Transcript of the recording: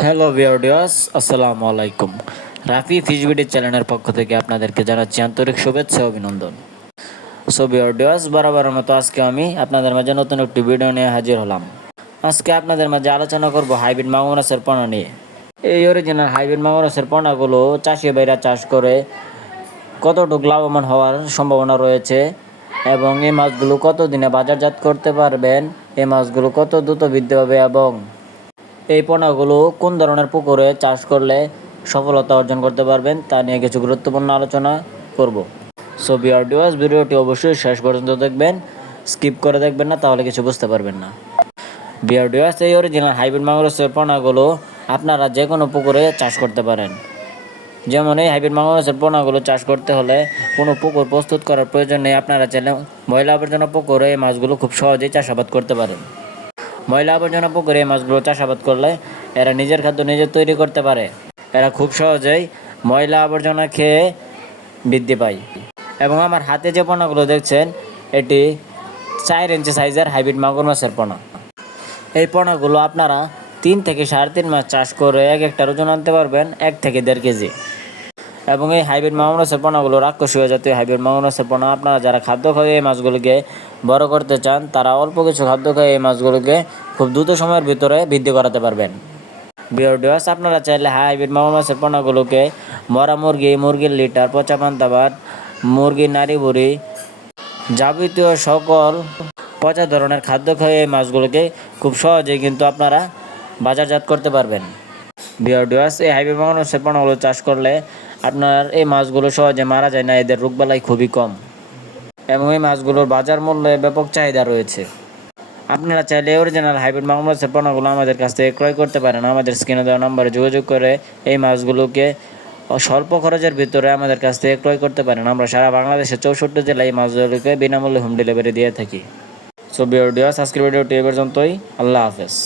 Hello ভিওডিয়াস আসসালামু আলাইকুম রাফি ফিজবিডি চ্যানেলের পক্ষ থেকে আপনাদেরকে জানাচ্ছি আন্তরিক শুভেচ্ছা অভিনন্দন। সো ভিওডিয়াস বরাবর মতো আজকে আমি আপনাদের মাঝে নতুন একটি ভিডিও নিয়ে হাজির হলাম। আজকে আপনাদের মাঝে আলোচনা করব হাইব্রিড মাগুরাসের পোনা নিয়ে। এই অরিজিনাল হাইব্রিড মাগুরাসের পোনাগুলো চাষি ভাইরা চাষ করে কতটুকু লাভবান হওয়ার সম্ভাবনা রয়েছে এবং এই মাছগুলো কত দিনে বাজারজাত করতে পারবেন, এই মাছগুলো কত দ্রুত বৃদ্ধি পাবে এবং এই পোনাগুলো কোন ধরনের পুকুরে চাষ করলে সফলতা অর্জন করতে পারবেন তা নিয়ে কিছু গুরুত্বপূর্ণ আলোচনা করব। সো বিআর ডিওয়াস ভিডিওটি অবশ্যই শেষ পর্যন্ত দেখবেন। স্কিপ করে দেখবেন না, তাহলে কিছু বুঝতে পারবেন না। বিআর ডিওয়াস এই অরিজিনাল হাইব্রিড মাগুরসের পোনাগুলো আপনারা যে কোনো পুকুরে চাষ করতে পারেন। যেমন এই হাইব্রিড মাগুরসের পোনাগুলো চাষ করতে হলে কোনো পুকুর প্রস্তুত করার প্রয়োজন নেই। আপনারা চাইলে ময়লা আবর্জনা পুকুরে এই মাছগুলো খুব সহজেই চাষাবাদ করতে পারেন। ময়লা আবর্জনা পুকুরে এই মাছগুলো চাষাবাদ করলে এরা নিজের খাদ্য নিজে তৈরি করতে পারে। এরা খুব সহজেই ময়লা আবর্জনা খেয়ে বৃদ্ধি পায়। এবং আমার হাতে যে পোনাগুলো দেখছেন, এটি চার ইঞ্চি সাইজের হাইব্রিড মাগুর মাছের পোনা। এই পোনাগুলো আপনারা তিন থেকে সাড়ে তিন মাস চাষ করে এক একটা ওজন আনতে পারবেন, এক থেকে দেড় কেজি। এবং এই হাইব্রিড মাগুরাসের পোনাগুলো রাক্ষসীয় জাতীয় হাইব্রিড মাগুরাসের পোনা আপনারা যারা খাদ্য খাইয়ে এই মাছগুলোকে বড় করতে চান, তারা অল্প কিছু খাদ্য খাইয়ে এই মাছগুলোকে খুব দ্রুত সময়ের ভিতরে বৃদ্ধি করাতে পারবেন। বিওডিওয়াস আপনারা চাইলে হাইব্রিড মাগুর মাছের পোনাগুলোকে মরা মুরগি, মুরগির লিটার, পচা পান্তা ভাত মুরগির নাড়ি বুড়ি যাবতীয় সকল পচা ধরনের খাদ্য খেয়ে এই মাছগুলোকে খুব সহজেই কিন্তু আপনারা বাজারজাত করতে পারবেন। বিওডিওয়াস এই হাইব্রিড মাগুর পোনাগুলো চাষ করলে আপনার এই মাছগুলো সহজে মারা যায় না, এদের রোগবালাই খুবই কম। এবং এই মাছগুলোর বাজার মূল্যে ব্যাপক চাহিদা রয়েছে। আপনারা চাইলে অরিজিনাল হাইব্রিড মাগুর মাছের পোনাগুলো আমাদের কাছ থেকে ক্রয় করতে পারেন। আমাদের স্ক্রিনে দেওয়া নম্বরে যোগাযোগ করে এই মাছগুলোকে স্বল্প খরচের ভিতরে আমাদের কাছ থেকে ক্রয় করতে পারেন। আমরা সারা বাংলাদেশের চৌষট্টি জেলায় এই মাছগুলোকে বিনামূল্যে হোম ডেলিভারি দিয়ে থাকি। সো ভিডিও আজকের ভিডিওটি এ পর্যন্তই। আল্লাহ হাফেজ।